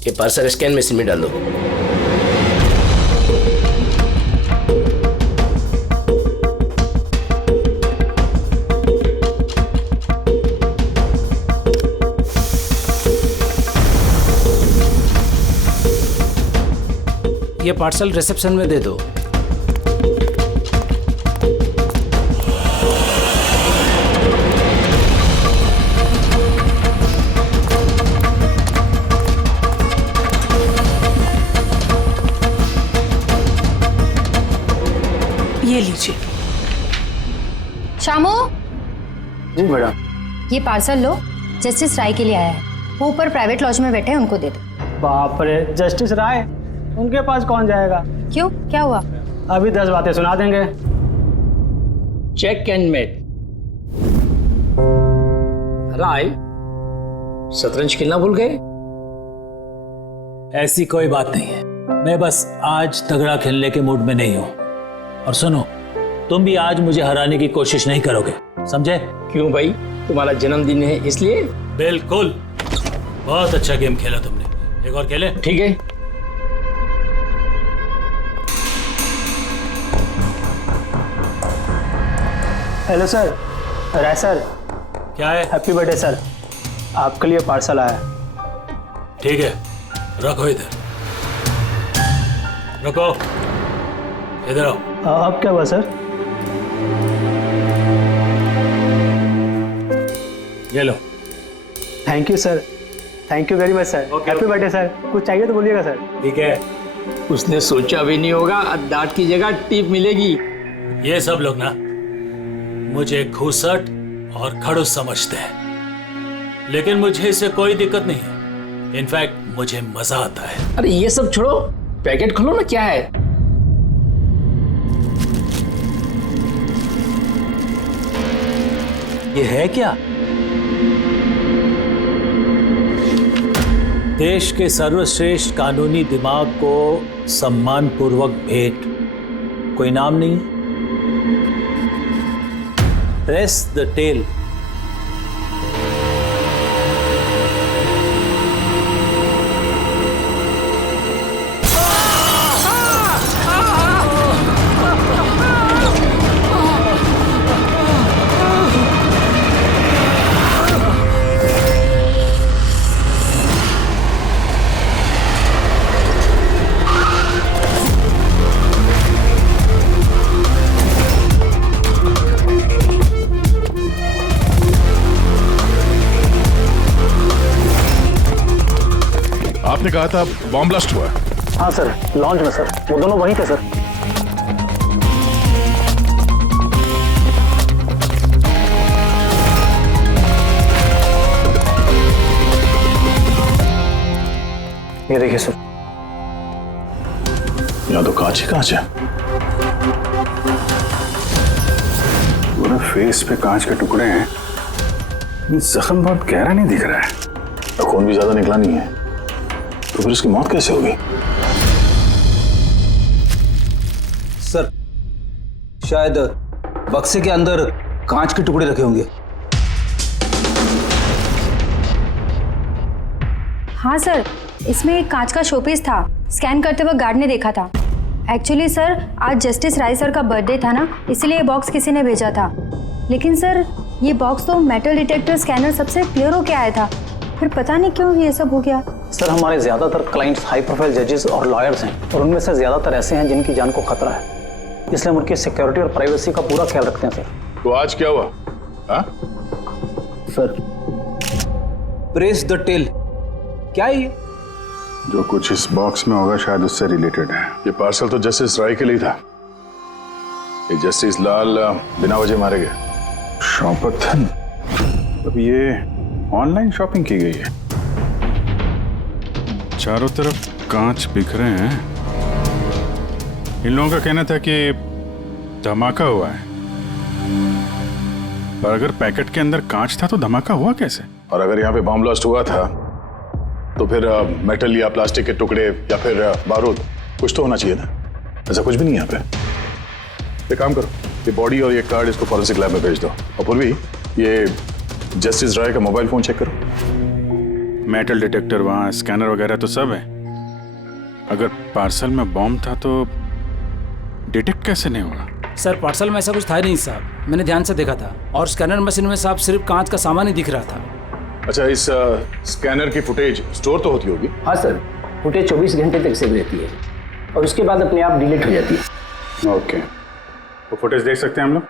ये parcel scan machine में डाल दो। ये पार्सल रिसेप्शन में दे दो। ये लीजिए। शामू, जी मैडम। ये पार्सल लो, जस्टिस राय के लिए आया है। वो ऊपर प्राइवेट लॉज में बैठे हैं, उनको दे दो। बाप रे, जस्टिस राय, उनके पास कौन जाएगा? क्यों, क्या हुआ? अभी 10 बातें सुना देंगे। Check and met. राय, शतरंज खेलना भूल गए? ऐसी कोई बात नहीं है, मैं बस आज तगड़ा खेलने के मूड में नहीं हूं। और सुनो, तुम भी आज मुझे हराने की कोशिश नहीं करोगे, समझे? क्यों भाई, तुम्हारा जन्मदिन है इसलिए? बिल्कुल, बहुत अच्छा गेम खेला तुमने। एक और खेले? ठीक है। हेलो सर, राय सर। क्या है? हैप्पी बर्थडे सर, आपके लिए पार्सल आया। ठीक है, रखो इधर, रखो इधर आओ। अब क्या हुआ सर? ये लो। Thank you sir, thank you very much sir. Happy birthday sir. कुछ चाहिए तो बोलिएगा सर। ठीक है। उसने सोचा भी नहीं होगा डांट की जगह टिप मिलेगी। ये सब लोग ना मुझे घूसट और खड़ूस समझते हैं, लेकिन मुझे इससे कोई दिक्कत नहीं है। इनफैक्ट मुझे मजा आता है। अरे ये सब छोड़ो, पैकेट खोलो ना, क्या है? ये है क्या? देश के सर्वश्रेष्ठ कानूनी दिमाग को सम्मानपूर्वक भेंट। कोई नाम नहीं? प्रेस द टेल। आपने कहा था बॉम्ब ब्लास्ट हुआ? हाँ सर, लॉन्च में सर। वो दोनों वहीं थे सर। ये देखिए सर। यहाँ तो कांच ही कांच है। पूरे फेस पे कांच के टुकड़े हैं। जख्म बहुत गहरा नहीं दिख रहा है। तो खून भी ज्यादा निकला नहीं है, तो फिर इसकी मौत कैसे होगी? सर, शायद बक्से के अंदर कांच के टुकड़े रखे होंगे। हाँ सर, इसमें एक कांच का शोपीस था। स्कैन करते वक्त गार्ड ने देखा था। एक्चुअली सर, आज जस्टिस राय सर का बर्थडे था ना, इसलिए ये बॉक्स किसी ने भेजा था। लेकिन सर, ये बॉक्स तो मेटल डिटेक्टर स्कैनर सबसे क्लियर होके आया था, फिर पता नहीं क्यों ये सब हो गया। सर, हमारे ज़्यादातर क्लाइंट्स हाई प्रोफाइल जजेस और लॉयर्स हैं, और उनमें से ज़्यादातर ऐसे हैं जिनकी जान को खतरा है, इसलिए हम उनकी सिक्योरिटी और प्राइवेसी का पूरा ख्याल रखते हैं सर। तो आज क्या हुआ? हाँ? सर, प्रेस द टेल, क्या है ये? जो कुछ इस बॉक्स में होगा शायद उससे रिलेटेड है। ये पार्सल तो जस्टिस राय के लिए था। ये जस्टिस लाल बिना वजह मारे गए। शॉपथन, अब ये ऑनलाइन शॉपिंग की गई है। चारों तरफ कांच बिखरे हैं। इन लोगों का कहना था कि धमाका हुआ है, पर अगर पैकेट के अंदर कांच था तो धमाका हुआ कैसे? और अगर यहाँ पे बॉम्ब ब्लास्ट हुआ था तो फिर मेटल या प्लास्टिक के टुकड़े या फिर बारूद, कुछ तो होना चाहिए था। ऐसा कुछ भी नहीं यहाँ पे। एक काम करो, ये बॉडी और ये कार्ड इसको फॉरेंसिक लैब में भेज दो। और पूर्वी, ये जस्टिस राय का मोबाइल फोन चेक करो। मेटल डिटेक्टर वहाँ, स्कैनर वगैरह तो सब है। अगर पार्सल में बॉम्ब था तो डिटेक्ट कैसे नहीं होगा? सर पार्सल में ऐसा कुछ था ही नहीं साहब, मैंने ध्यान से देखा था। और स्कैनर मशीन में साहब सिर्फ कांच का सामान ही दिख रहा था। अच्छा, इस स्कैनर की फुटेज स्टोर तो होती होगी? हाँ सर, फुटेज 24 घंटे तक सेव रहती है और उसके बाद अपने आप डिलीट हो जाती है। ओके, वो फुटेज देख सकते हैं हम लोग?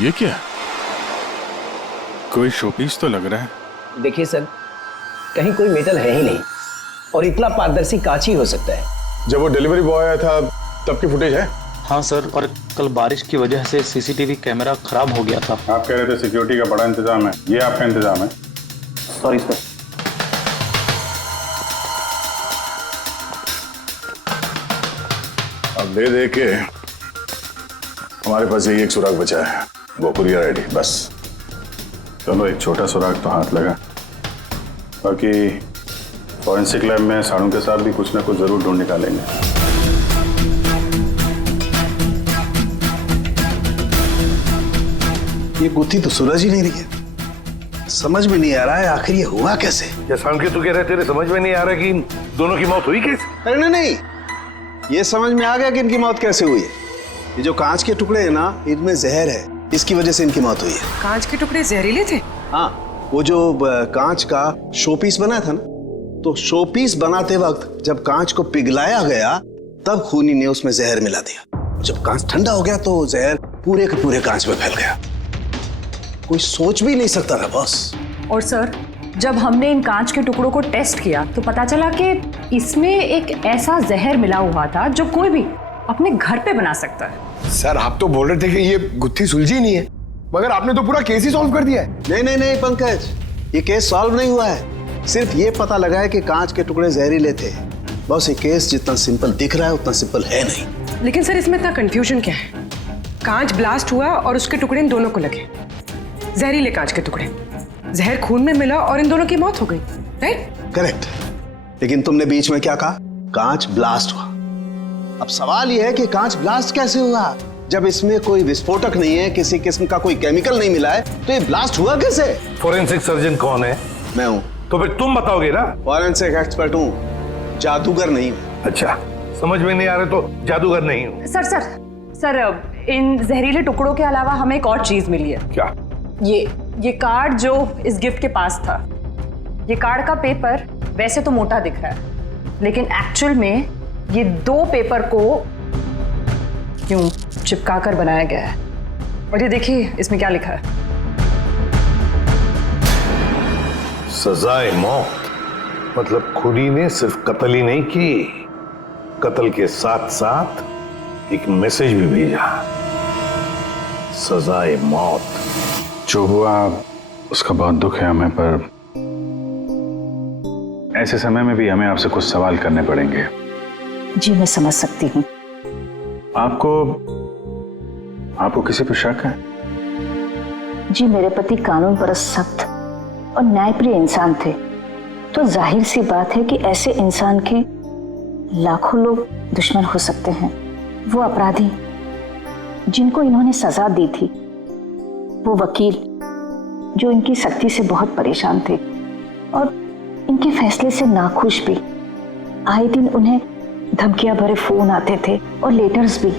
ये क्या? कोई शोपीस तो लग रहा है। देखिए सर, कहीं कोई मेटल है ही नहीं और इतना पारदर्शी कांच ही हो सकता है। जब वो डिलीवरी बॉय आया था तब की फुटेज है? हाँ सर, पर कल बारिश की वजह से सीसीटीवी कैमरा खराब हो गया था। आप कह रहे थे सिक्योरिटी का बड़ा इंतजाम है, ये आपका इंतजाम है? Sorry sir. अब दे के हमारे पास यही एक सुराग बचा है, वो कुरियर आईडी बस। चलो, एक छोटा सुराग तो हाथ लगा। बाकी फॉरेंसिक लैब में साड़ों के साथ भी कुछ ना कुछ जरूर ढूंढ निकालेंगे। ये गुत्थी तो सूरज ही नहीं रही है। समझ में नहीं आ रहा है आखिर ये हुआ कैसे। जैसा कि तू कह रहे तेरे समझ में नहीं आ रहा कि इन दोनों की मौत हुई कैसे? अरे नहीं, ये समझ में आ गया कि इनकी मौत कैसे हुई है। ये जो कांच के टुकड़े हैं ना, इनमें जहर है, इसकी वजह से इनकी मौत हुई है। कांच के टुकड़े जहरीले थे? हाँ, वो जो कांच का शोपीस बना था ना, तो शोपीस बनाते वक्त जब कांच को पिघलाया गया तब खूनी ने उसमें जहर मिला दिया। जब कांच ठंडा हो गया तो जहर पूरे के पूरे कांच में फैल गया। कोई सोच भी नहीं सकता था बॉस। और सर, जब हमने इन कांच के टुकड़ों को टेस्ट किया तो पता चला कि इसमें एक ऐसा जहर मिला हुआ था जो कोई भी अपने घर पे बना सकता है। सर, आप तो बोल रहे थे कि ये गुत्थी सुलझी नहीं है, मगर आपने तो पूरा केस ही सॉल्व कर दिया है। नहीं नहीं नहीं पंकज, ये केस सॉल्व नहीं हुआ है। सिर्फ ये पता लगा है कि कांच के टुकड़े जहरीले थे। बस ये केस जितना सिंपल दिख रहा है उतना सिंपल है नहीं। लेकिन सर, इसमें इतना कंफ्यूजन क्या है? कांच ब्लास्ट हुआ और उसके टुकड़े इन दोनों को लगे, जहरीले कांच के टुकड़े। जहर खून में मिला और इन दोनों की मौत हो गई, राइट? करेक्ट। लेकिन तुमने बीच में क्या कहा? कांच ब्लास्ट हुआ। अब सवाल यह है कि कांच ब्लास्ट कैसे हुआ? जब इसमें कोई विस्फोटक नहीं है, किसी किस्म का कोई केमिकल नहीं मिला है, तो ये ब्लास्ट हुआ कैसे? फोरेंसिक सर्जन कौन है? मैं हूं। तो फिर तुम बताओगे ना। फॉरेंसिक एक्सपर्ट हूं, जादूगर नहीं हूं। अच्छा, समझ में नहीं आ रहा तो जादूगर नहीं हूं। सर, इन जहरीले टुकड़ों के अलावा हमें एक और चीज मिली है। क्या? ये कार्ड जो इस गिफ्ट के पास था, ये कार्ड का पेपर वैसे तो मोटा दिख रहा है, लेकिन एक्चुअल में ये 2 पेपर को यूं चिपका कर बनाया गया है। और ये देखिए इसमें क्या लिखा है। सजाए मौत, मतलब खूनी ने सिर्फ कत्ल ही नहीं की, कत्ल के साथ साथ एक मैसेज भी भेजा, सजाए मौत। जो हुआ उसका बहुत दुख है हमें, पर ऐसे समय में भी हमें आपसे कुछ सवाल करने पड़ेंगे। जी मैं समझ सकती हूँ। आपको किसी पर शक है? जी, मेरे पति कानून पर सख्त और न्यायप्रिय इंसान थे, तो जाहिर सी बात है कि ऐसे इंसान के लाखों लोग दुश्मन हो सकते हैं। वो अपराधी जिनको इन्होंने सजा दी थी, वो वकील जो इनकी सख्ती से बहुत परेशान थे और इनके फैसले से नाखुश भी। आए दिन उन्हें धमकियां भरे फोन आते थे और लेटर्स भी,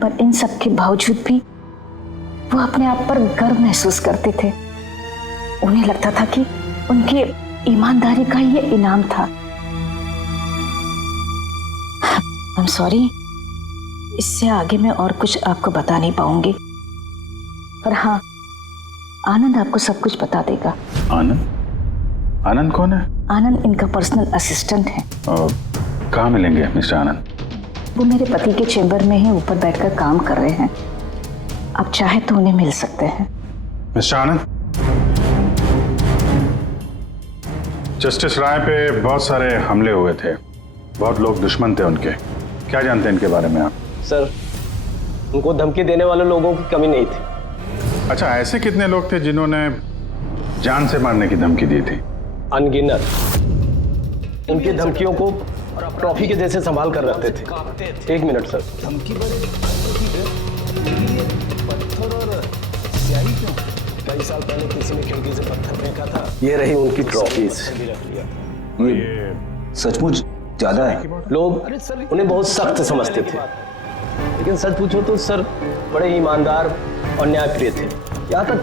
पर इन सब के बावजूद भी वो अपने आप पर गर्व महसूस करते थे। उन्हें लगता था कि उनकी ईमानदारी का ये इनाम था। आई एम सॉरी, इससे आगे मैं और कुछ आपको बता नहीं पाऊंगी, पर हाँ, आनंद आपको सब कुछ बता देगा। आनंद? आनंद कौन है? आनंद इनका पर्सनल असिस्टेंट है। कहाँ मिलेंगे मिस्टर आनंद? वो मेरे पति के चेंबर में ही ऊपर बैठकर काम कर रहे हैं। आप चाहे तो उन्हें मिल सकते हैं। मिस्टर आनंद, जस्टिस राय पे बहुत सारे हमले हुए थे, बहुत लोग दुश्मन थे उनके। क्या जानते हैं इनके बारे में आप? सर, उनको धमकी देने वाले लोगों की कमी नहीं थी। अच्छा, ऐसे कितने लोग थे जिन्होंने जान से मारने की धमकी दी थी? अनगिनत। उनकी धमकियों को ट्रॉफी के जैसे संभाल कर रखते थे। एक मिनट सर। धमकी भरे लेकिन ये पत्थर और स्याही क्यों? कई साल पहले किसी ने खिड़की से पत्थर फेंका था। ये रही उनकी ट्रॉफीज। ये सचमुच ज्यादा है। लोग उन्हें बहुत सख्त समझते थे, लेकिन सच पूछो तो सर बड़े ईमानदार और न्यायप्रिय थे। यहाँ तक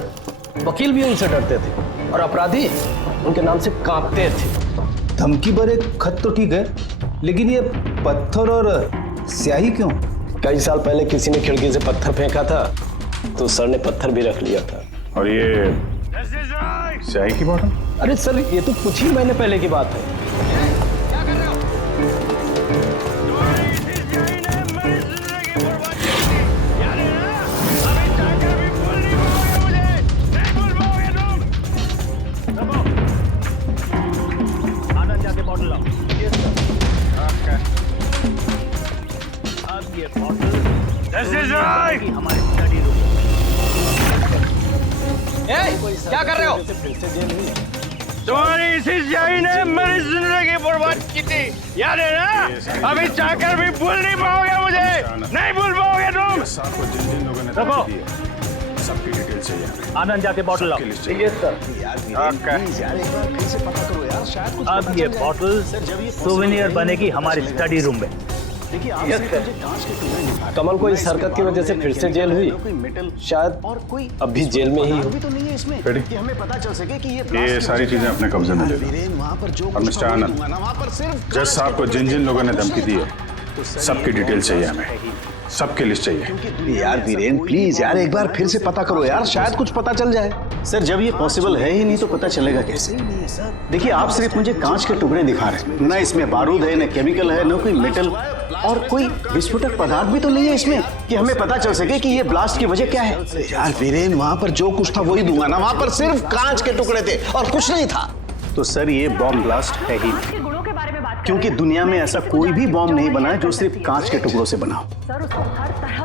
वकील भी उनसे डरते थे और अपराधी उनके नाम से कांपते थे। धमकी भरे खत तो ठीक है, लेकिन ये पत्थर और स्याही क्यों? कई साल पहले किसी ने खिड़की से पत्थर फेंका था तो सर ने पत्थर भी रख लिया था। और ये स्याही की बॉटल? अरे सर ये तो कुछ ही महीने पहले की बात है। क्या कर रहे हो? तुम्हारी इसी स्याही ने मेरी जिंदगी बर्बाद की थी, याद है ना? अभी चाहकर भी भूल नहीं पाओगे मुझे, नहीं भूल पाओगे तुम। जिन लोगों ने सबकी डिटेल चाहिए। आनंद जाके बॉटल लाओ। ये सर अब ये बॉटल सोवेनियर बनेगी हमारी स्टडी रूम में। कमल को इस हरकत की वजह से फिर से जेल हुई, शायद अब भी जेल में ही हो। ये सारी चीजें अपने कब्जे में ले लो। और मिस्टर आनंद, जज साहब को जिन जिन लोगों ने धमकी दी है सबकी डिटेल चाहिए हमें, सबकी लिस्ट चाहिए। यार वीरेन प्लीज यार एक बार फिर से पता करो यार, शायद कुछ पता चल जाए। सर जब ये पॉसिबल है ही नहीं तो पता चलेगा कैसे? देखिए आप सिर्फ मुझे कांच के टुकड़े दिखा रहे हैं, ना इसमें बारूद है, ना केमिकल है, ना कोई मेटल और कोई विस्फोटक पदार्थ भी तो नहीं है इसमें कि हमें पता चल सके कि ये ब्लास्ट की वजह क्या है। यार वीरेन वहां पर जो कुछ था वही दूंगा ना, वहां पर सिर्फ कांच के टुकड़े थे और कुछ नहीं था। तो सर ये बॉम्ब ब्लास्ट है ही नहीं, क्योंकि दुनिया में ऐसा कोई भी बॉम्ब नहीं बना है जो सिर्फ कांच के टुकड़ों से बना हो।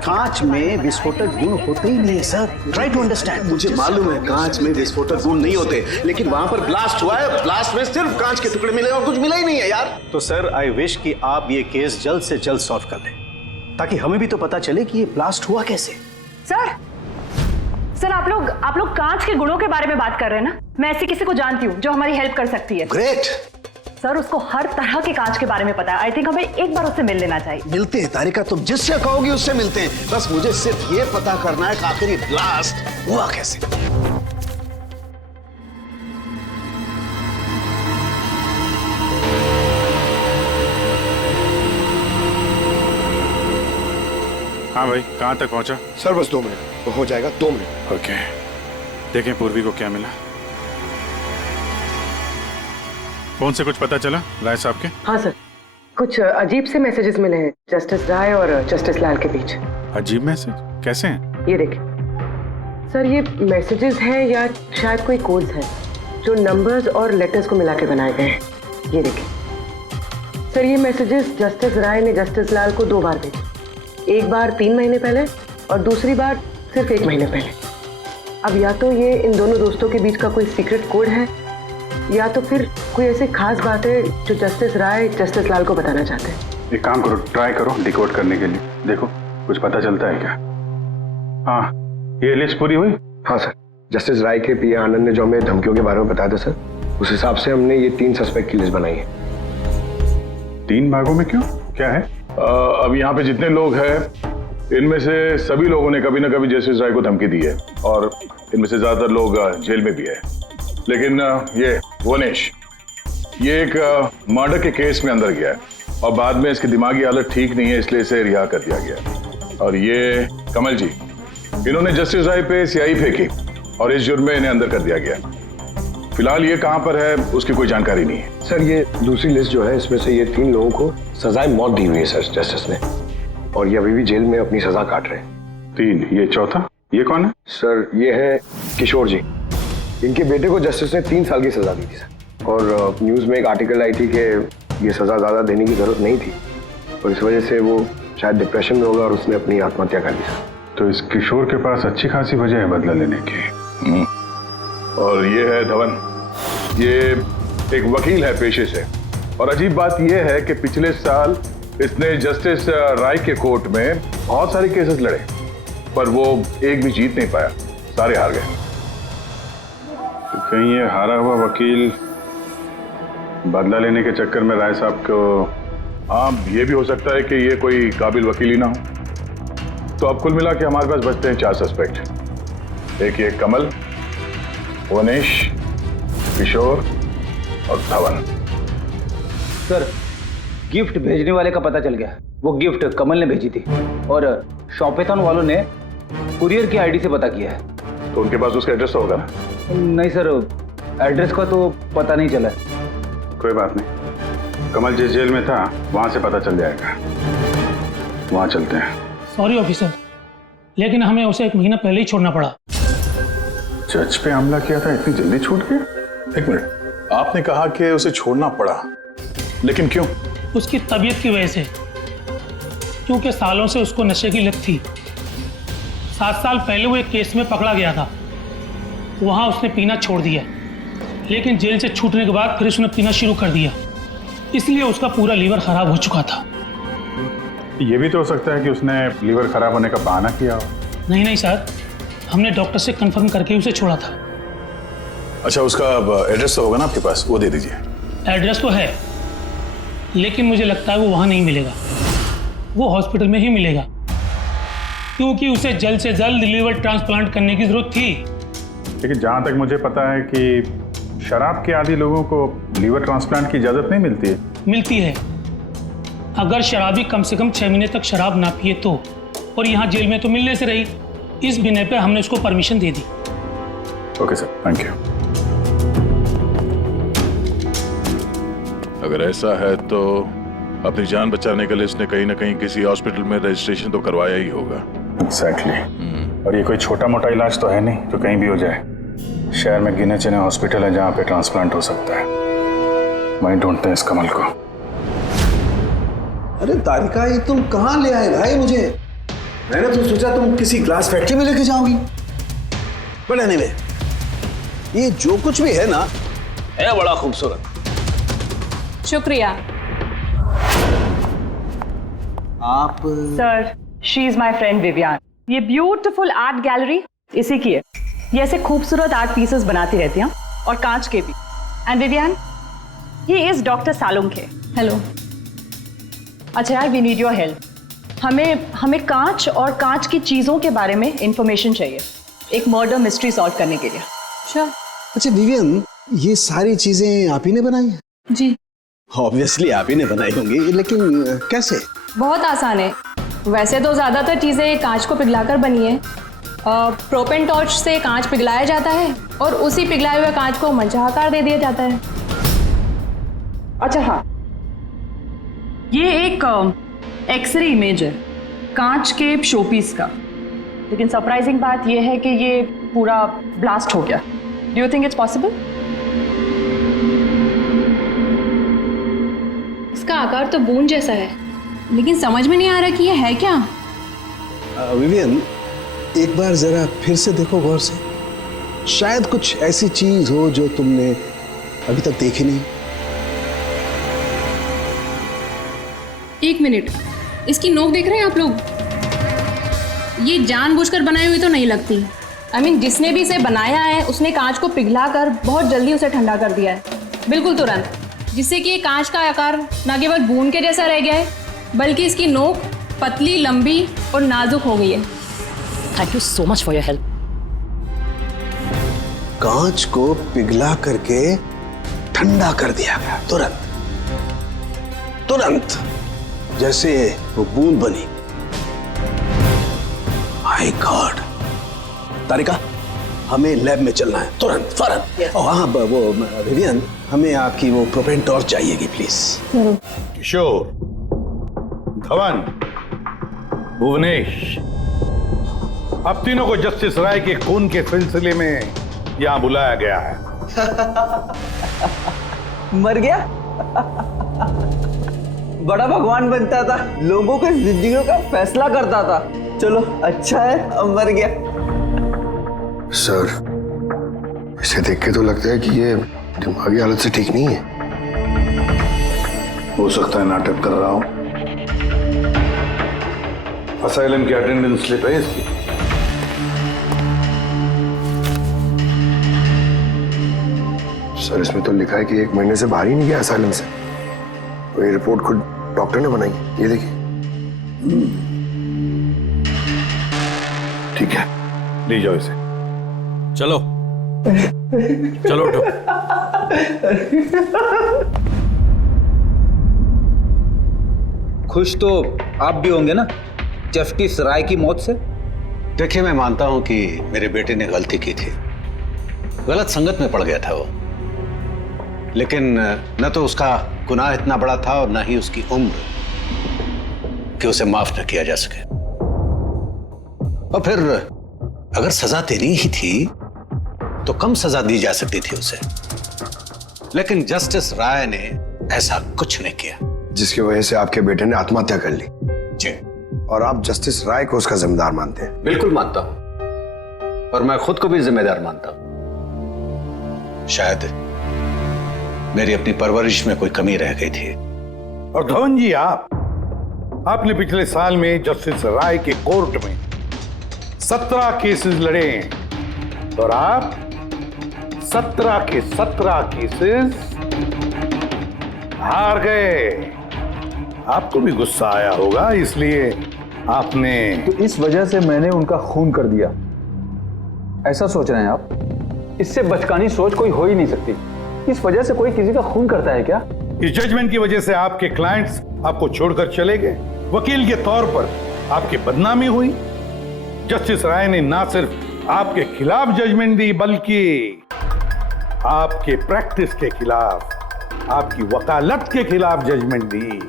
कांच में विस्फोटक गुण होते ही नहीं है सर, ट्राई टू अंडरस्टैंड। मुझे मालूम है कांच में विस्फोटक गुण नहीं होते, लेकिन वहां पर ब्लास्ट हुआ है, ब्लास्ट में सिर्फ कांच के टुकड़े मिले और कुछ मिला ही नहीं है यार। तो सर आई विश कि आप ये केस जल्द से जल्द सॉल्व कर लें, ताकि हमें भी तो पता चले कि ये ब्लास्ट हुआ कैसे। सर आप लोग कांच के गुणों के बारे में बात कर रहे हैं ना? मैं ऐसी किसी को जानती हूँ जो हमारी हेल्प कर सकती है। ग्रेट सर उसको हर तरह के कांच के बारे में पता है। आई थिंक हमें एक बार उससे मिल लेना चाहिए। मिलते हैं तारिका, तुम जिससे कहोगी उससे मिलते हैं। बस मुझे सिर्फ ये पता करना है कि आखिर ये ब्लास्ट हुआ कैसे। हाँ भाई, कहाँ तक पहुँचा? सर बस 2 मिनट तो हो जाएगा, 2 मिनट। ओके, देखें पूर्वी को क्या मिला। फोन से कुछ पता चला राय साहब के? हाँ सर, कुछ अजीब से मैसेजेस मिले हैं जस्टिस राय और जस्टिस लाल के बीच। अजीब मैसेज? कैसे हैं? ये देखिए सर, ये मैसेजेस हैं या शायद कोई कोड्स हैं जो नंबर्स और लेटर्स को मिला के बनाए गए हैं। ये देखिए सर, ये मैसेजेस जस्टिस राय ने जस्टिस लाल को 2 बार भेजे, एक बार 3 महीने पहले और दूसरी बार सिर्फ 1 महीने पहले। अब या तो ये इन दोनों दोस्तों के बीच का कोई सीक्रेट कोड है या तो फिर कोई ऐसी खास बात है जो जस्टिस राय जस्टिस लाल को बताना चाहते हैं। एक काम करो, ट्राई करो डिकोड करने के लिए, देखो कुछ पता चलता है क्या। हाँ, ये लिस्ट पूरी हुई? हाँ सर, जस्टिस राय के पीए आनंद ने जो हमें धमकियों के बारे में बताया था सर, उस हिसाब से हमने ये 3 सस्पेक्ट की लिस्ट बनाई है। 3 भागों में क्यों, क्या है? अब यहाँ पे जितने लोग हैं इनमें से सभी लोगों ने कभी ना कभी जस्टिस राय को धमकी दी है और इनमें से ज्यादातर लोग जेल में भी है। लेकिन ये वनेश, ये एक मर्डर के केस में अंदर गया है और बाद में इसकी दिमागी हालत ठीक नहीं है, इसलिए इसे रिहा कर दिया गया। और ये कमल जी, इन्होंने जस्टिस राय पे स्याही फेंकी और इस जुर्म में इन्हें अंदर कर दिया गया। फिलहाल ये कहाँ पर है उसकी कोई जानकारी नहीं है। सर ये दूसरी लिस्ट जो है इसमें से ये 3 लोगों को सजाए मौत दी हुई है सर जस्टिस ने, और ये अभी भी जेल में अपनी सजा काट रहे हैं। 3, ये चौथा, ये कौन है? सर ये है किशोर जी, इनके बेटे को जस्टिस ने 3 साल की सजा दी थी सर, और न्यूज़ में एक आर्टिकल आई थी कि ये सजा ज़्यादा देने की जरूरत नहीं थी और इस वजह से वो शायद डिप्रेशन में होगा और उसने अपनी आत्महत्या कर ली सर। तो इस किशोर के पास अच्छी खासी वजह है बदला लेने की। और ये है धवन, ये एक वकील है पेशे से और अजीब बात यह है कि पिछले साल इसने जस्टिस राय के कोर्ट में बहुत सारे केसेस लड़े, पर वो एक भी जीत नहीं पाया, सारे हार गए। तो कहीं ये हारा हुआ वकील बदला लेने के चक्कर में राय साहब को, हाँ ये भी हो सकता है कि ये कोई काबिल वकील ही ना हो। तो अब कुल मिला के हमारे पास बचते हैं 4 सस्पेक्ट। एक ये कमल, वनेश, किशोर और धवन। सर, गिफ्ट भेजने वाले का पता चल गया। वो गिफ्ट कमल ने भेजी थी और शॉपेथॉन वालों ने कुरियर की आईडी से पता किया है। तो उनके पास उसका एड्रेस तो होगा ना? नहीं सर, एड्रेस का तो पता नहीं चला। कोई बात नहीं, कमल जिस जेल में था वहां से पता चल जाएगा, वहां चलते हैं। सॉरी ऑफिसर, लेकिन हमें उसे 1 महीना पहले ही छोड़ना पड़ा। जज पे हमला किया था, इतनी जल्दी छूट गया? 1 मिनट, आपने कहा कि उसे छोड़ना पड़ा, लेकिन क्यों? उसकी तबीयत की वजह से, क्योंकि सालों से उसको नशे की लत थी। 7 साल पहले वो एक केस में पकड़ा गया था, वहां उसने पीना छोड़ दिया, लेकिन जेल से छूटने के बाद फिर उसने पीना शुरू कर दिया, इसलिए उसका पूरा लीवर खराब हो चुका था। ये भी तो हो सकता है कि उसने लीवर खराब होने का बहाना किया हो। नहीं नहीं सर, हमने डॉक्टर से कंफर्म करके उसे छोड़ा था। अच्छा, उसका एड्रेस तो होगा ना आपके पास, वो दे दीजिए। एड्रेस तो है, लेकिन मुझे लगता है वो वहाँ नहीं मिलेगा, वो हॉस्पिटल में ही मिलेगा, क्योंकि उसे जल्द से जल्द लीवर ट्रांसप्लांट करने की जरूरत थी। लेकिन जहाँ तक मुझे पता है कि शराब के आदी लोगों को लीवर ट्रांसप्लांट की इजाज़त नहीं मिलती है। मिलती है, अगर शराबी कम से कम 6 महीने तक शराब ना पिए तो, और यहाँ जेल में तो मिलने से रही, इस बिना पे हमने उसको permission they the. Okay sir, thank you. अगर ऐसा है तो अपनी जान बचाने के लिए उसने कहीं ना कहीं किसी हॉस्पिटल में रजिस्ट्रेशन तो करवाया ही होगा। एग्जैक्टली। और ये कोई छोटा मोटा इलाज तो है नहीं जो कहीं भी हो जाए। शहर में गिने चुने हॉस्पिटल है जहाँ पे ट्रांसप्लांट हो सकता है, वहीं ढूंढते हैं इस कमल को। अरे तारिका, ये तुम कहाँ ले आए भाई मुझे? मैंने तो सोचा तुम किसी ग्लास फैक्ट्री में लेके जाओगी। बट एनीवे, ये जो कुछ भी है ना, है बड़ा खूबसूरत। शुक्रिया। आप sir, she is my friend Vivian. ये ब्यूटीफुल आर्ट गैलरी इसी की है। ये ऐसे खूबसूरत आर्ट पीसेस बनाती रहती हैं, और कांच के भी। And Vivian, he is doctor Salunkhe. Hello. अच्छा यार, वी नीड योर हेल्प। हमें कांच और कांच की चीजों के बारे में इंफॉर्मेशन चाहिए, एक मर्डर मिस्ट्री सॉल्व करने के लिए। श्योर। अच्छा विवियन, ये सारी चीजें आप ही ने बनाई हैं? जी। ऑब्वियसली आप ही ने बनाई होंगी, लेकिन कैसे? बहुत आसान है। वैसे तो ज़्यादातर चीज़ें कांच को पिघलाकर बनी है। प्रोपेन टॉर्च से कांच पिघलाया जाता है और उसी पिघलाए हुए कांच को मनचाहा आकार दे दिया जाता है। अच्छा हाँ, ये एक एक्सरे इमेज है कांच के शोपीस का, लेकिन सरप्राइजिंग बात ये है कि ये पूरा ब्लास्ट हो गया। Do you think it's possible? इसका आकार तो बूंद जैसा है, लेकिन समझ में नहीं आ रहा कि ये है क्या। विवियन, एक बार जरा फिर से देखो गौर से, शायद कुछ ऐसी चीज हो जो तुमने अभी तक देखी नहीं। एक मिनट, इसकी नोक देख रहे हैं आप लोग? ये जानबूझकर बनाई हुई तो नहीं लगती। I mean, जिसने भी इसे बनाया है उसने कांच को पिघलाकर बहुत जल्दी उसे ठंडा कर दिया है, बिल्कुल तुरंत, जिससे कि ये कांच का आकार न केवल बूंद के जैसा रह गया है, बल्कि इसकी नोक पतली, लंबी और नाजुक हो गई है। Thank you so much for your help. कांच को पिघला करके ठंडा कर दिया गया, तुरंत तुरंत, जैसे वो बूंद बनी। My God. तारिका, हमें लैब में चलना है तुरंत, फौरन। और हाँ, वो विवियन, हमें आपकी वो प्रोपेन टॉर्च चाहिएगी प्लीज। किशोर, धवन, भुवनेश, अब तीनों को जस्टिस राय के खून के सिलसिले में यहां बुलाया गया है। मर गया? बड़ा भगवान बनता था, लोगों के जिंदगियों का फैसला करता था। चलो अच्छा है, अब मर गया। सर, इसे देख के तो लगता है कि ये दिमागी हालत से ठीक नहीं है। हो सकता है नाटक कर रहा हो। असाइलम की अटेंडेंस स्लिप है इसकी। सर इसमें तो लिखा है कि 1 महीने से बाहर ही नहीं गया असाइलम से। ये रिपोर्ट खुद डॉक्टर ने बनाई, ये देखिए। ठीक है, ले जाओ इसे। चलो चलो उठो। खुश तो आप भी होंगे ना जस्टिस राय की मौत से? देखिए, मैं मानता हूं कि मेरे बेटे ने गलती की थी, गलत संगत में पड़ गया था वो, लेकिन न तो उसका गुनाह इतना बड़ा था और न ही उसकी उम्र कि उसे माफ न किया जा सके। और फिर अगर सजा देनी ही थी तो कम सजा दी जा सकती थी उसे, लेकिन जस्टिस राय ने ऐसा कुछ नहीं किया, जिसकी वजह से आपके बेटे ने आत्महत्या कर ली। जी। और आप जस्टिस राय को उसका जिम्मेदार मानते हैं? बिल्कुल मानता हूं, और मैं खुद को भी जिम्मेदार मानता हूं। शायद मेरी अपनी परवरिश में कोई कमी रह गई थी। और धवन जी, आपने पिछले साल में जस्टिस राय के कोर्ट में 17 केसेस लड़े हैं और आप 17 के 17 केसेस हार गए। आपको भी गुस्सा आया होगा, इसलिए आपने तो इस वजह से मैंने उनका खून कर दिया, ऐसा सोच रहे हैं आप? इससे बचकानी सोच कोई हो ही नहीं सकती। इस वजह से कोई किसी का खून करता है क्या? इस जजमेंट की वजह से आपके क्लाइंट्स आपको छोड़कर चले गए, वकील के तौर पर आपकी बदनामी हुई। जस्टिस राय ने ना सिर्फ आपके खिलाफ जजमेंट दी, बल्कि आपके प्रैक्टिस के खिलाफ, आपकी वकालत के खिलाफ जजमेंट दी।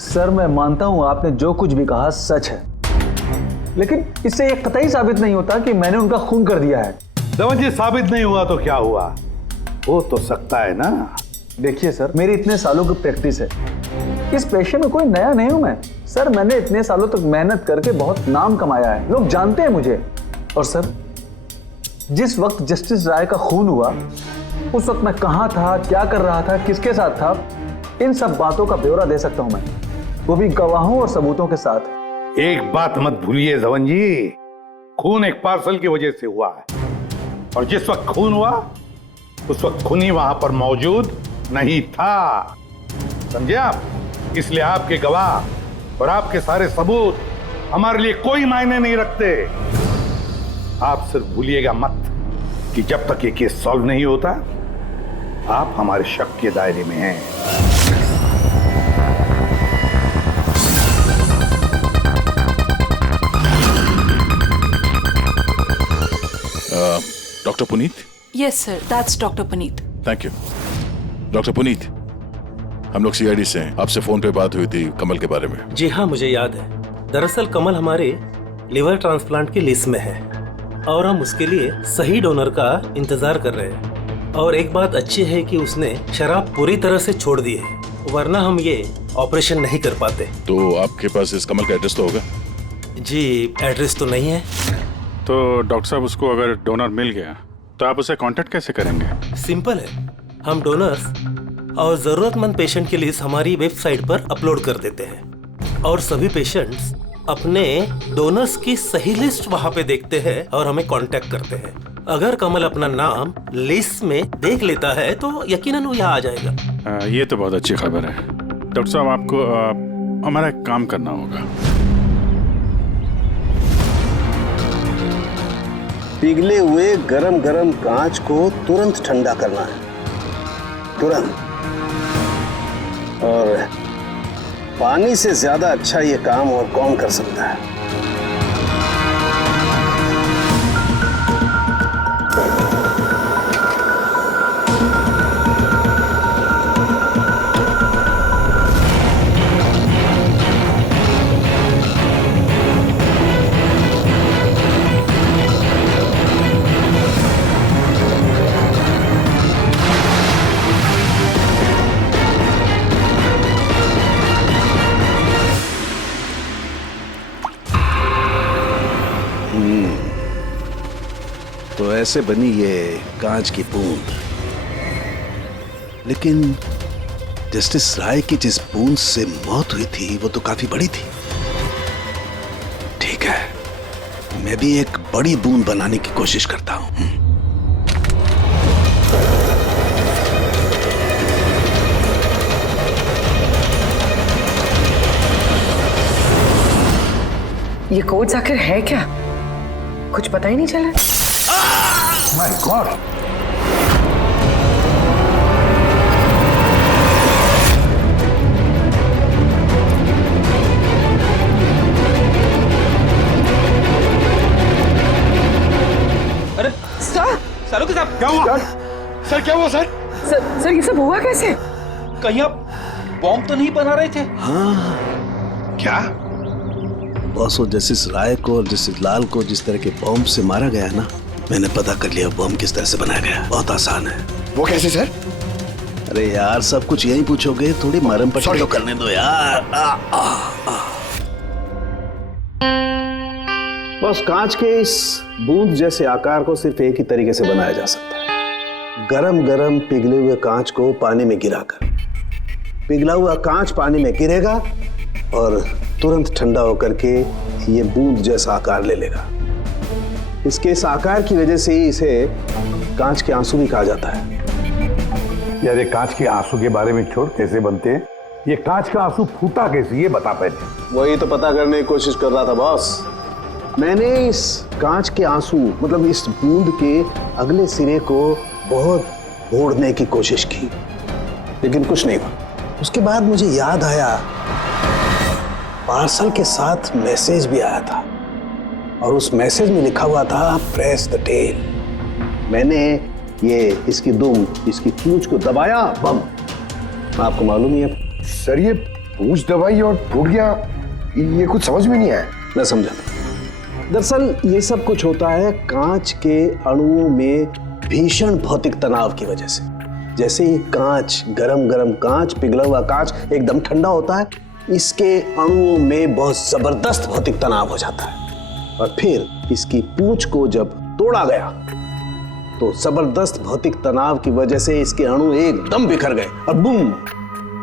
सर, मैं मानता हूं आपने जो कुछ भी कहा सच है, लेकिन इससे यह कतई साबित नहीं होता कि मैंने उनका खून कर दिया है। धवन जी, साबित नहीं हुआ तो क्या हुआ? हो तो सकता है ना। देखिए सर, मेरी इतने सालों की प्रैक्टिस है, इस पेशे में कोई नया नहीं हूं मैं। सर, मैंने इतने सालों तक मेहनत करके बहुत नाम कमाया है, लोग जानते हैं मुझे। और सर, जिस वक्त जस्टिस राय का खून हुआ, उस वक्त मैं कहां था, क्या कर रहा था, किसके साथ था, इन सब बातों का ब्यौरा दे सकता हूं मैं, वो भी गवाहों और सबूतों के साथ। एक बात मत भूलिए धवन जी, खून एक पार्सल की वजह से हुआ है, और जिस वक्त खून हुआ उस वक्त खूनी वहां पर मौजूद नहीं था, समझे आप? इसलिए आपके गवाह और आपके सारे सबूत हमारे लिए कोई मायने नहीं रखते। आप सिर्फ भूलिएगा मत कि जब तक ये केस सॉल्व नहीं होता, आप हमारे शक के दायरे में हैं। Doctor Puneet? Yes sir, that's doctor Puneet. Thank you. Doctor Puneet, हम लोग सीआईडी से हैं, आपसे फोन पे बात हुई थी कमल के बारे में। जी हाँ, मुझे याद है। दरअसल कमल हमारे लिवर ट्रांसप्लांट की लिस्ट में है और हम उसके लिए सही डोनर का इंतजार कर रहे हैं। और एक बात अच्छी है कि उसने शराब पूरी तरह से छोड़ दी है, वरना हम ये ऑपरेशन नहीं कर पाते। तो आपके पास इस कमल का एड्रेस तो होगा? जी, एड्रेस तो नहीं है। तो डॉक्टर साहब, उसको अगर डोनर मिल गया तो आप उसे कांटेक्ट कैसे करेंगे? सिंपल है, हम डोनर्स और जरूरतमंद पेशेंट की लिस्ट हमारी वेबसाइट पर अपलोड कर देते हैं और सभी पेशेंट्स अपने डोनर्स की सही लिस्ट वहां पे देखते हैं और हमें कांटेक्ट करते हैं। अगर कमल अपना नाम लिस्ट में देख लेता है तो यकीनन वो यहाँ आ जाएगा। ये तो बहुत अच्छी खबर है। डॉक्टर साहब, आपको हमारा एक काम करना होगा। पिघले हुए गरम गरम कांच को तुरंत ठंडा करना है, तुरंत। और पानी से ज्यादा अच्छा ये काम और कौन कर सकता है? तो ऐसे बनी ये कांच की बूंद, लेकिन जस्टिस राय की जिस बूंद से मौत हुई थी वो तो काफी बड़ी थी। ठीक है, मैं भी एक बड़ी बूंद बनाने की कोशिश करता हूं। ये कोड्स आखिर है क्या? कुछ पता ही नहीं चला। My God! अरे सर, सालों के साथ क्या हुआ? सर क्या हुआ सर? सर ये सब हुआ कैसे? कहीं आप बॉम्ब तो नहीं बना रहे थे? हाँ, क्या? बॉस, वो जस्टिस राय को और जस्टिस लाल को जिस तरह के बॉम्ब से मारा गया ना, मैंने पता कर लिया बॉम्ब किस तरह से बनाया गया। बहुत आसान है। वो कैसे सर? अरे यार, सब कुछ यही पूछोगे, थोड़ी मरम पट्टी तो करने दो यार। बस कांच के इस बूंद जैसे आकार को सिर्फ एक ही तरीके से बनाया जा सकता है, गरम गरम पिघले हुए कांच को पानी में गिराकर। पिघला हुआ कांच पानी में गिरेगा और तुरंत ठंडा होकर के ये बूंद जैसा आकार ले लेगा। इसके इस आकार की वजह से ही इसे कांच के आंसू भी कहा जाता है। यार, ये कांच के आंसू के बारे में छोड़, कैसे बनते हैं? ये कांच का आंसू फूटा कैसे, ये बता पहले। वही तो पता करने की कोशिश कर रहा था बॉस। मैंने इस कांच के आंसू मतलब इस बूंद के अगले सिरे को बहुत मोड़ने की कोशिश की, लेकिन कुछ नहीं हुआ। उसके बाद मुझे याद आया, पार्सल के साथ मैसेज भी आया था और उस मैसेज में लिखा हुआ था प्रेस द टेल। मैंने ये इसकी दुम, इसकी पूंछ को दबाया, बम। आपको मालूम ही है सर, ये पूंछ दबाई और टूट गया, ये कुछ समझ में नहीं आया। मैं समझा। दरअसल ये सब कुछ होता है कांच के अणुओं में भीषण भौतिक तनाव की वजह से। जैसे ही कांच, गरम गरम कांच, पिघला हुआ कांच एकदम ठंडा होता है, इसके अणुओं में बहुत जबरदस्त भौतिक तनाव हो जाता है और फिर इसकी पूंछ को जब तोड़ा गया तो जबरदस्त भौतिक तनाव की वजह से इसके अणु एकदम बिखर गए और बूम,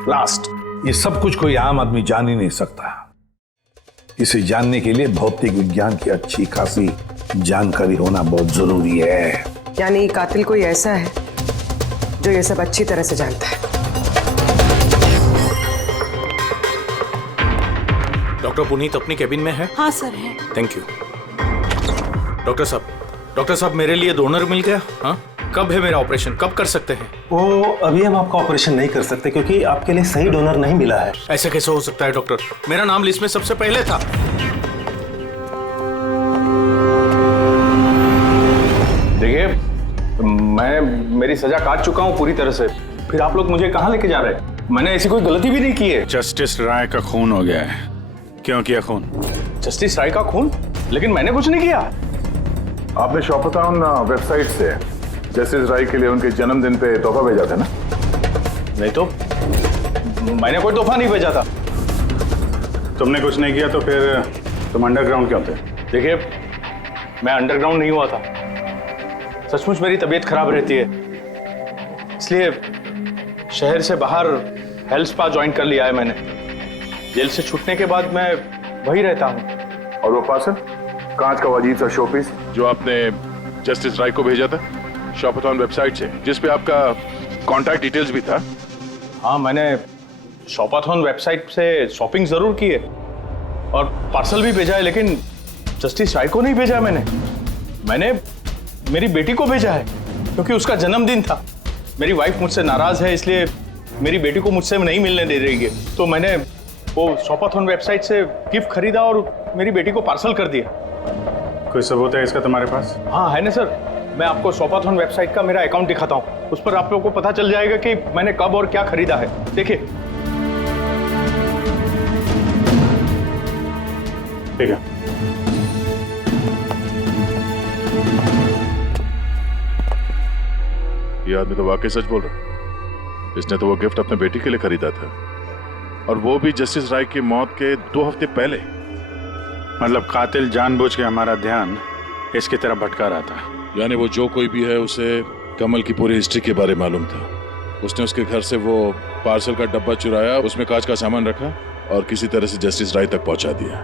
ब्लास्ट। ये सब कुछ कोई आम आदमी जान ही नहीं सकता। इसे जानने के लिए भौतिक विज्ञान की अच्छी खासी जानकारी होना बहुत जरूरी है। यानी कातिल कोई ऐसा है जो ये सब अच्छी तरह से जानता है। डॉक्टर पुनीत अपनी केबिन में है? हाँ सर है। Thank you. डॉक्टर साहब मेरे लिए डोनर मिल गया? हाँ, कब है मेरा ऑपरेशन, कब कर सकते हैं? वो अभी हम आपका ऑपरेशन नहीं कर सकते क्योंकि आपके लिए सही डोनर नहीं मिला है। ऐसे कैसे हो सकता है डॉक्टर? मेरा नाम लिस्ट में सबसे पहले था। देखिए, मेरी सजा काट चुका हूँ पूरी तरह से, फिर आप लोग मुझे कहाँ लेके जा रहे हैं? मैंने ऐसी कोई गलती भी नहीं की है। जस्टिस राय का खून हो गया है। क्यों किया खून? जस्टिस राय का खून? लेकिन मैंने कुछ नहीं किया। आपने शॉपटाउन वेबसाइट से जस्टिस राय के लिए उनके जन्मदिन पे तोहफा भेजा था ना? नहीं तो, मैंने कोई तोहफा नहीं भेजा था। तुमने कुछ नहीं किया तो फिर तुम अंडरग्राउंड क्यों थे? देखिए, मैं अंडरग्राउंड नहीं हुआ था। सचमुच मेरी तबीयत खराब रहती है, इसलिए शहर से बाहर हेल्थ स्पा ज्वाइन कर लिया है मैंने। जेल से छूटने के बाद मैं वही रहता हूँ। और वो पार्सल, कांच का अजीब सा शोपीस जो आपने जस्टिस राय को भेजा था शॉपथॉन वेबसाइट से, जिसपे आपका कॉन्टैक्ट डिटेल्स भी था? हाँ, मैंने शॉपाथॉन वेबसाइट से शॉपिंग जरूर की है और पार्सल भी भेजा है, लेकिन जस्टिस राय को नहीं भेजा है। मैंने मेरी बेटी को भेजा है क्योंकि उसका जन्मदिन था। मेरी वाइफ मुझसे नाराज है, इसलिए मेरी बेटी को मुझसे नहीं मिलने दे रही है, तो मैंने वो शॉपाथॉन वेबसाइट से गिफ्ट खरीदा और मेरी बेटी को पार्सल कर दिया। कोई सबूत है इसका तुम्हारे पास? हाँ है ना सर, मैं आपको शॉपाथॉन वेबसाइट का मेरा अकाउंट दिखाता हूँ, उस पर आप लोगों को पता चल जाएगा कि मैंने कब और क्या खरीदा है। देखिए। ठीक है। ये आदमी तो वाकई सच बोल रहा। इसने तो वो गिफ्ट अपने बेटी के लिए खरीदा था, और वो भी जस्टिस राय की मौत के 2 हफ्ते पहले। मतलब कातिल जानबूझ के हमारा ध्यान इसकी तरफ भटका रहा था। यानी वो जो कोई भी है, उसे कमल की पूरी हिस्ट्री के बारे में मालूम था। उसने उसके घर से वो पार्सल का डब्बा चुराया, उसमें कांच का सामान रखा और किसी तरह से जस्टिस राय तक पहुंचा दिया।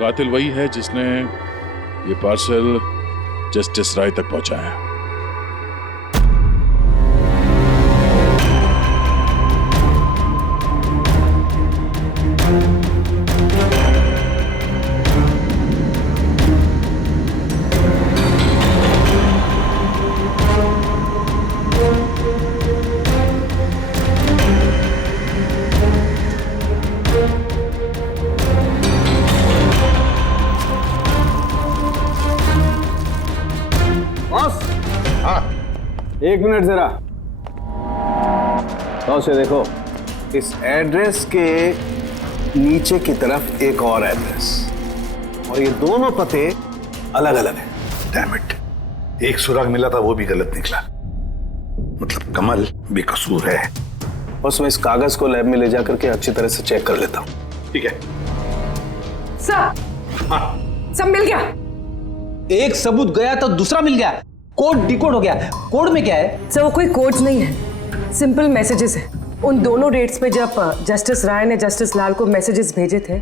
कातिल वही है जिसने ये पार्सल जस्टिस राय तक पहुंचाया। एक मिनट जरा, तो से देखो, इस एड्रेस के नीचे की तरफ एक और एड्रेस, और ये दोनों पते अलग अलग हैं। डैम इट, एक सुराग मिला था वो भी गलत निकला। मतलब कमल बेकसूर है। बस मैं इस कागज को लैब में ले जाकर के अच्छी तरह से चेक कर लेता हूँ। ठीक है सर। सब मिल गया। एक सबूत गया तो दूसरा मिल गया, कोड डिकोड हो गया। कोड में क्या है? सर वो कोई कोड्स नहीं है, सिंपल मैसेजेस है। उन दोनों डेट्स पे जब जस्टिस राय ने जस्टिस लाल को मैसेजेस भेजे थे,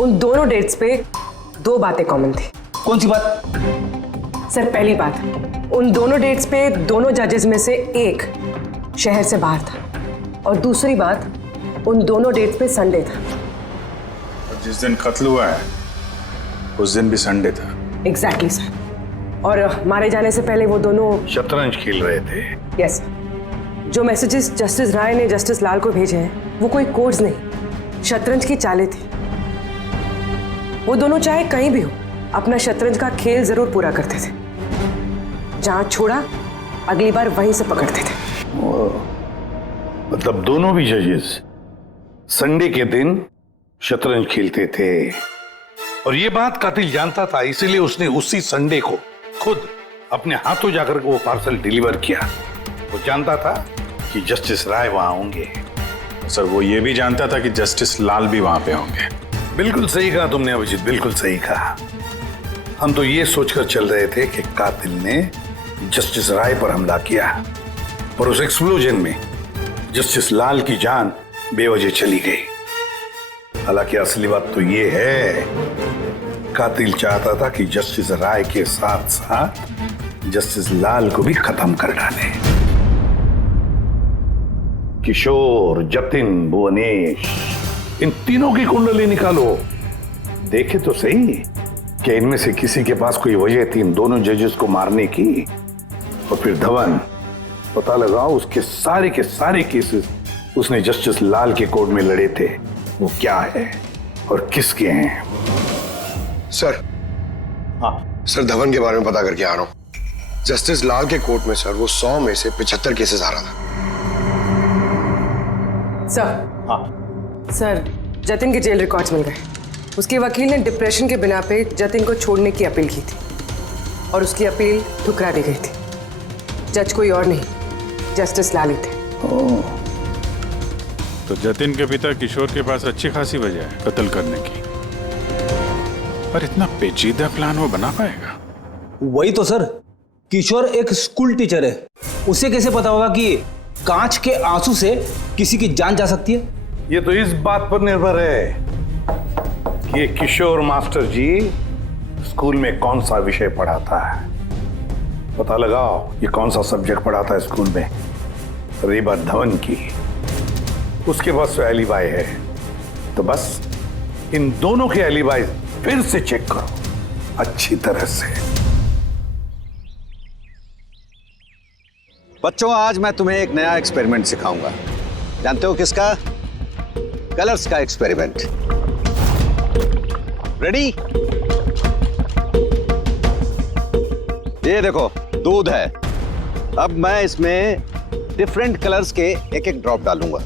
उन दोनों डेट्स पे दो बातें कॉमन थी। कौन सी बात? सर पहली बात, उन दोनों डेट्स पे दोनों जजेस में से एक शहर से बाहर था, और दूसरी बात, उन दोनों डेट्स पे संडे था। और जिस दिन कत्ल हुआ है उस दिन भी संडे था। Exactly sir. और मारे जाने से पहले वो दोनों शतरंज खेल रहे थे। यस। जो मैसेजेस जस्टिस राय ने जस्टिस लाल को भेजे हैं वो कोई कोड्स नहीं, शतरंज की चालें थी। वो दोनों चाहे कहीं भी हो अपना शतरंज का खेल जरूर पूरा करते थे। जहां छोड़ा अगली बार वहीं से पकड़ते थे। मतलब दोनों भी जजेस संडे के दिन शतरंज खेलते थे, और ये बात कातिल जानता था, इसीलिए उसने उसी संडे को खुद अपने हाथों जाकर वो पार्सल डिलीवर किया। वो जानता था कि जस्टिस राय वहां होंगे। सर वो ये भी जानता था कि जस्टिस लाल भी वहां पे होंगे। बिल्कुल सही कहा तुमने अभिजीत, बिल्कुल सही कहा। हम तो ये सोचकर चल रहे थे कि कातिल ने जस्टिस राय पर हमला किया, पर उस एक्सप्लोजन में जस्टिस लाल की जान बेवजह चली गई। हालांकि असली बात तो ये है, कातिल चाहता था कि जस्टिस राय के साथ साथ जस्टिस लाल को भी खत्म कर डाले। किशोर, जतिन, भुवनेश, इन तीनों की कुंडली निकालो, देखे तो सही कि इनमें से किसी के पास कोई वजह थी इन दोनों जजेस को मारने की। और फिर धवन, पता लगाओ उसके सारे के सारे केसेस उसने जस्टिस लाल के कोर्ट में लड़े थे, वो क्या है और किसके हैं। सर, हाँ सर, धवन के बारे में पता करके आ रहा हूं। जस्टिस लाल के कोर्ट में सर वो 100 में से 75 केसेस आ रहा था। सर, हाँ सर, जतिन के जेल रिकॉर्ड्स मिल गए। उसके वकील ने डिप्रेशन के बिना पे जतिन को छोड़ने की अपील की थी, और उसकी अपील ठुकरा दी गई थी। जज कोई और नहीं, जस्टिस लाल ही थे। तो जतिन के पिता किशोर के पास अच्छी खासी वजह है कत्ल करने की, पर इतना पेचीदा प्लान वो बना पाएगा? वही तो सर, किशोर एक स्कूल टीचर है, उसे कैसे पता होगा कि कांच के आंसू से किसी की जान जा सकती है? ये तो इस बात पर निर्भर है कि ये किशोर मास्टर जी स्कूल में कौन सा विषय पढ़ाता है। पता लगाओ ये कौन सा सब्जेक्ट पढ़ाता है स्कूल में। रही बात धवन की, उसके पास तो एलिबाई है, तो बस इन दोनों के एलिबाई फिर से चेक करो अच्छी तरह से। बच्चों, आज मैं तुम्हें एक नया एक्सपेरिमेंट सिखाऊंगा। जानते हो किसका? कलर्स का एक्सपेरिमेंट। रेडी? ये देखो, दूध है। अब मैं इसमें डिफरेंट कलर्स के एक एक ड्रॉप डालूंगा।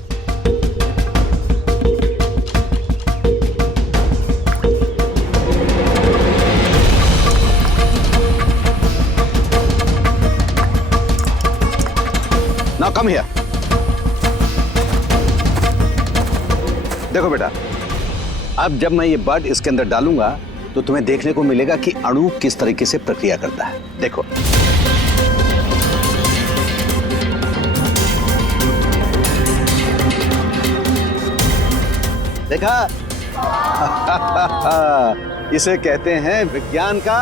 Now come here. देखो बेटा, अब जब मैं ये बर्ड इसके अंदर डालूंगा तो तुम्हें देखने को मिलेगा कि अणु किस तरीके से प्रक्रिया करता है। देखो, देखा? इसे कहते हैं विज्ञान का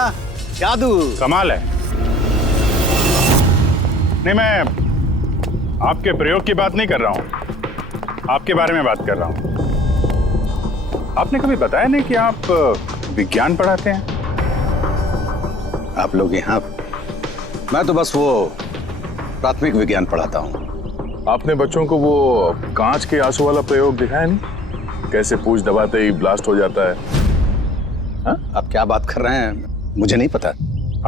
जादू। कमाल है। नहीं, मैं आपके प्रयोग की बात नहीं कर रहा हूं, आपके बारे में बात कर रहा हूं। आपने कभी बताया नहीं कि आप विज्ञान पढ़ाते हैं? आप लोग यहाँ, मैं तो बस वो प्राथमिक विज्ञान पढ़ाता हूँ। आपने बच्चों को वो कांच के आंसू वाला प्रयोग दिखाया नहीं? कैसे पूछ दबाते ही ब्लास्ट हो जाता है। हाँ? आप क्या बात कर रहे हैं? मुझे नहीं पता।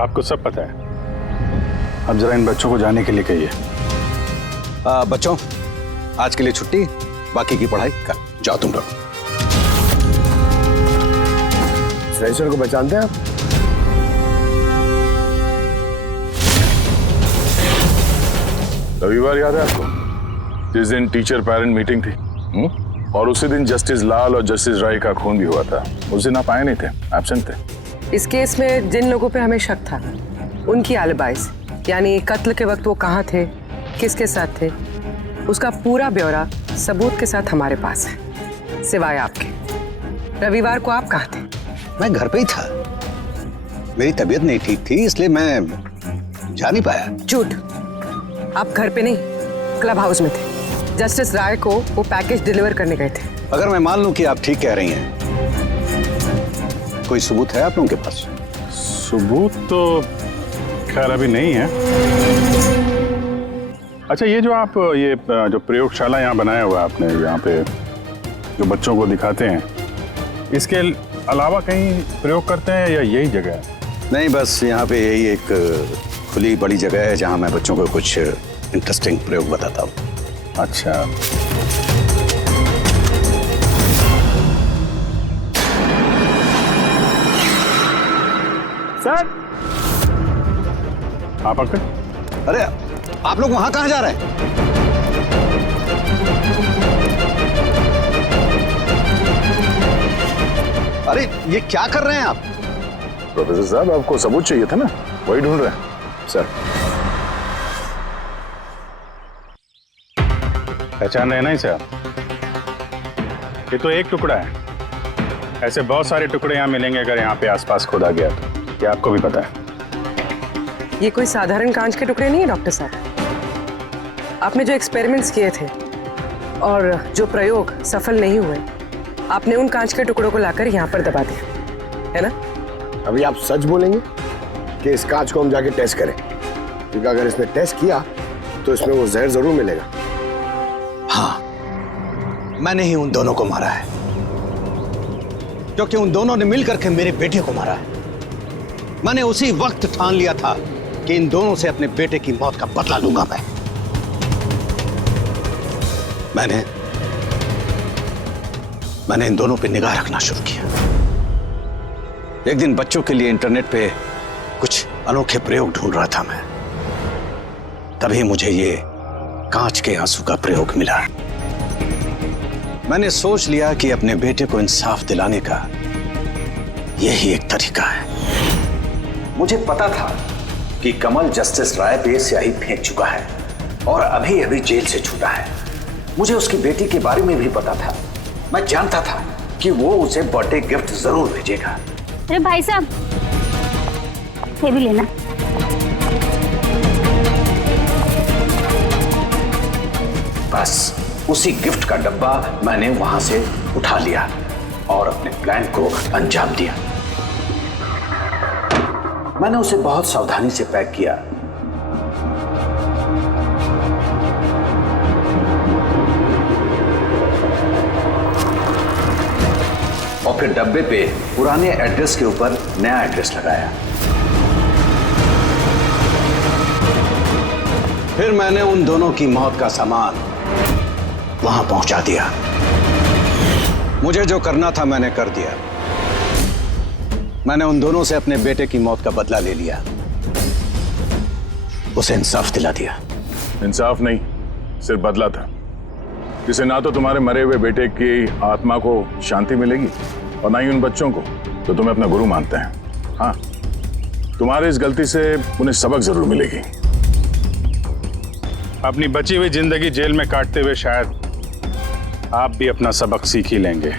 आपको सब पता है। अब जरा इन बच्चों को जाने के लिए कहिए। बच्चों, आज के लिए छुट्टी, बाकी की पढ़ाई कर जाओ तुम लोग। सर को पहचानते हैं आप? रविवार याद है आपको, जिस दिन टीचर पेरेंट मीटिंग थी? और उसी दिन जस्टिस लाल और जस्टिस राय का खून भी हुआ था। उस दिन आप आए नहीं थे, एब्सेंट थे। इस केस में जिन लोगों पे हमें शक था उनकी एलिबाइज, यानी कत्ल के वक्त वो कहाँ थे, किसके साथ थे, उसका पूरा ब्यौरा सबूत के साथ हमारे पास है, सिवाय आपके। रविवार को आप कहाँ थे? मैं घर पे ही था। मेरी तबीयत नहीं ठीक थी, इसलिए मैं जा नहीं पाया। झूठ। आप घर पे नहीं, क्लब हाउस में थे। जस्टिस राय को वो पैकेज डिलीवर करने गए थे। अगर मैं मान लूं कि आप ठीक कह रही हैं, कोई सबूत है आप लोगों के पास? सबूत तो खैर अभी नहीं है। अच्छा, ये जो आप ये जो प्रयोगशाला यहाँ बनाया हुआ आपने, यहाँ पे जो बच्चों को दिखाते हैं, इसके अलावा कहीं प्रयोग करते हैं या यही जगह है? नहीं, बस यहाँ पे यही एक खुली बड़ी जगह है जहाँ मैं बच्चों को कुछ इंटरेस्टिंग प्रयोग बताता हूँ। अच्छा, सर आप अंकल? अरे आप लोग वहां कहाँ जा रहे हैं? अरे ये क्या कर रहे हैं आप? प्रोफेसर साहब, आपको सबूत चाहिए था ना, वही ढूंढ रहे हैं। सर, पहचान रहे ना इसे आप? ये तो एक टुकड़ा है, ऐसे बहुत सारे टुकड़े यहाँ मिलेंगे अगर यहाँ पे आसपास खोदा गया तो। ये आपको भी पता है। ये कोई साधारण कांच के टुकड़े नहीं है डॉक्टर साहब। आपने जो एक्सपेरिमेंट्स किए थे और जो प्रयोग सफल नहीं हुए, आपने उन कांच के टुकड़ों को लाकर यहाँ पर दबा दिया, है ना? अभी आप सच बोलेंगे कि इस कांच को हम जाके टेस्ट करें? क्योंकि अगर इसने टेस्ट किया तो इसमें वो जहर जरूर मिलेगा। हाँ, मैंने ही उन दोनों को मारा है, क्योंकि उन दोनों ने मिलकर के मेरे बेटे को मारा है। मैंने उसी वक्त ठान लिया था कि इन दोनों से अपने बेटे की मौत का बदला लूंगा मैं। मैंने इन दोनों पे निगाह रखना शुरू किया। एक दिन बच्चों के लिए इंटरनेट पे कुछ अनोखे प्रयोग ढूंढ रहा था मैं, तभी मुझे ये कांच के आंसू का प्रयोग मिला। मैंने सोच लिया कि अपने बेटे को इंसाफ दिलाने का यही एक तरीका है। मुझे पता था कि कमल जस्टिस राय पे स्याही फेंक चुका है और अभी अभी जेल से छूटा है। मुझे उसकी बेटी के बारे में भी पता था। मैं जानता था कि वो उसे बर्थडे गिफ्ट जरूर भेजेगा। अरे भाई साहब, ये भी लेना। बस उसी गिफ्ट का डब्बा मैंने वहां से उठा लिया और अपने प्लान को अंजाम दिया। मैंने उसे बहुत सावधानी से पैक किया। और फिर डब्बे पे पुराने एड्रेस के ऊपर नया एड्रेस लगाया। फिर मैंने उन दोनों की मौत का सामान वहां पहुंचा दिया। मुझे जो करना था मैंने कर दिया। मैंने उन दोनों से अपने बेटे की मौत का बदला ले लिया, उसे इंसाफ दिला दिया। इंसाफ नहीं, सिर्फ बदला था, जिसे ना तो तुम्हारे मरे हुए बेटे की आत्मा को शांति मिलेगी और ना ही उन बच्चों को जो तुम्हें अपना गुरु मानते हैं। हाँ, तुम्हारे इस गलती से उन्हें सबक जरूर मिलेगी। अपनी बची हुई जिंदगी जेल में काटते हुए शायद आप भी अपना सबक सीख ही लेंगे।